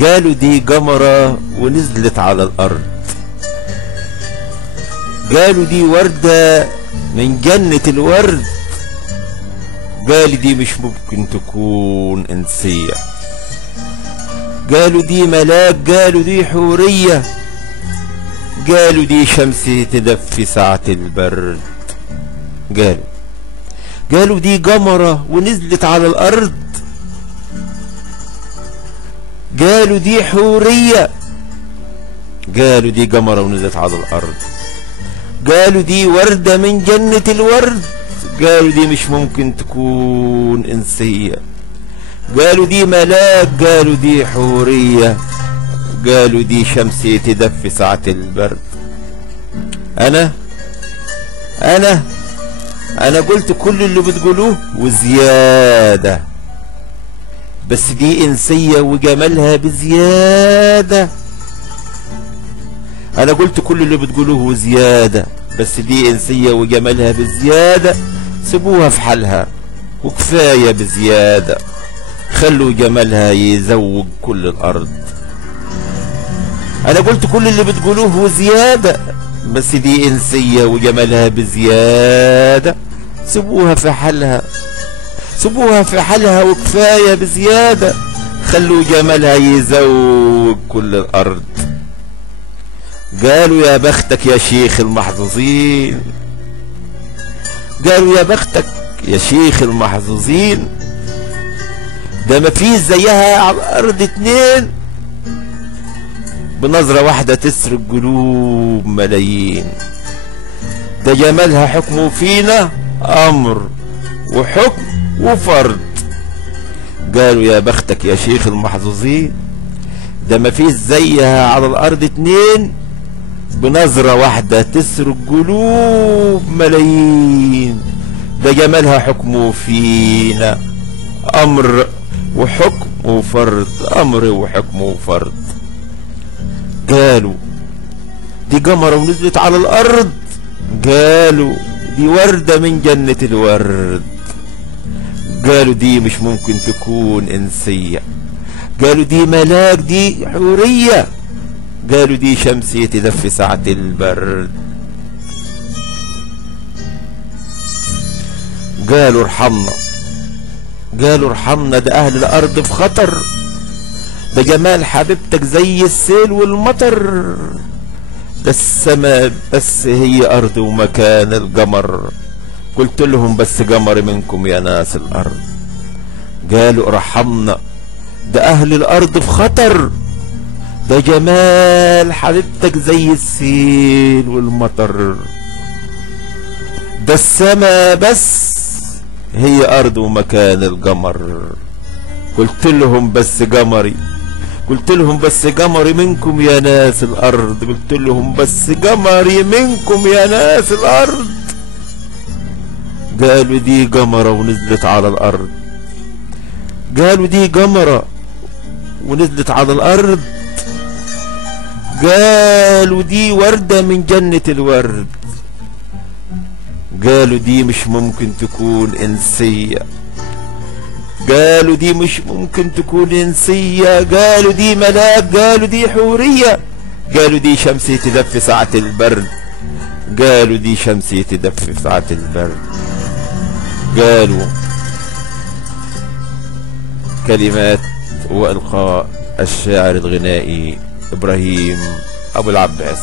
قالوا دي قمرة ونزلت على الأرض. قالوا دي وردة من جنة الورد. قالوا دي مش ممكن تكون إنسية. قالوا دي ملاك. قالوا دي حورية. قالوا دي شمس تدفي ساعة البرد. قالوا دي قمرة ونزلت على الأرض. قالوا دي حورية. قالوا دي قمرة ونزلت على الأرض. قالوا دي وردة من جنة الورد. قالوا دي مش ممكن تكون إنسية. قالوا دي ملاك. قالوا دي حورية. قالوا دي شمس تدفي ساعة البرد. أنا قلت كل اللي بتقولوه وزيادة، بس دي إنسية وجمالها بزيادة. أنا قلت كل اللي بتقولوه وزيادة، بس دي إنسية وجمالها بزيادة. سيبوها في حالها وكفاية بزيادة. خلوا جمالها يزوج كل الأرض. أنا قلت كل اللي بتقولوه وزيادة، بس دي إنسية وجمالها بزيادة. سيبوها في حالها وكفاية بزيادة. خلوا جمالها يزوج كل الأرض. قالوا يا بختك يا شيخ المحظوظين. قالوا يا بختك يا شيخ المحظوظين. ده مفيش زيها على الأرض اتنين. بنظرة واحدة تسرق قلوب ملايين. ده جمالها حكمه فينا أمر وحكم وفرض. قالوا يا بختك يا شيخ المحظوظين. ده مفيش زيها على الأرض اتنين. بنظرة واحدة تسرق قلوب ملايين. ده جمالها حكمه فينا أمر وحكم وفرض. أمر وحكم وفرض. قالوا دي قمرة ونزلت على الأرض. قالوا دي وردة من جنة الورد. قالوا دي مش ممكن تكون إنسية. قالوا دي ملاك. دي حورية. قالوا دي شمس تدفي ساعة البرد. قالوا ارحمنا. ده أهل الأرض في خطر. ده جمال حبيبتك زي السيل والمطر. ده السماء بس هي أرض ومكان القمر. قلت لهم بس قمر منكم يا ناس الأرض. قالوا ارحمنا. ده أهل الأرض في خطر. ده جمال حبيبتك زي السيل والمطر. ده السماء بس هي أرض ومكان القمر. قلت لهم بس قمري منكم يا ناس الأرض. قلت لهم بس قمري منكم يا ناس الأرض. قالوا دي قمرة ونزلت على الأرض. قالوا دي قمرة ونزلت على الأرض. قالوا دي وردة من جنة الورد. قالوا دي مش ممكن تكون إنسية. قالوا دي مش ممكن تكون إنسية. قالوا دي ملاك. قالوا دي حورية. قالوا دي شمس تدفي ساعة البرد. قالوا دي شمس تدفي ساعة البرد. قالوا كلمات وإلقاء الشاعر الغنائي إبراهيم أبو العباس.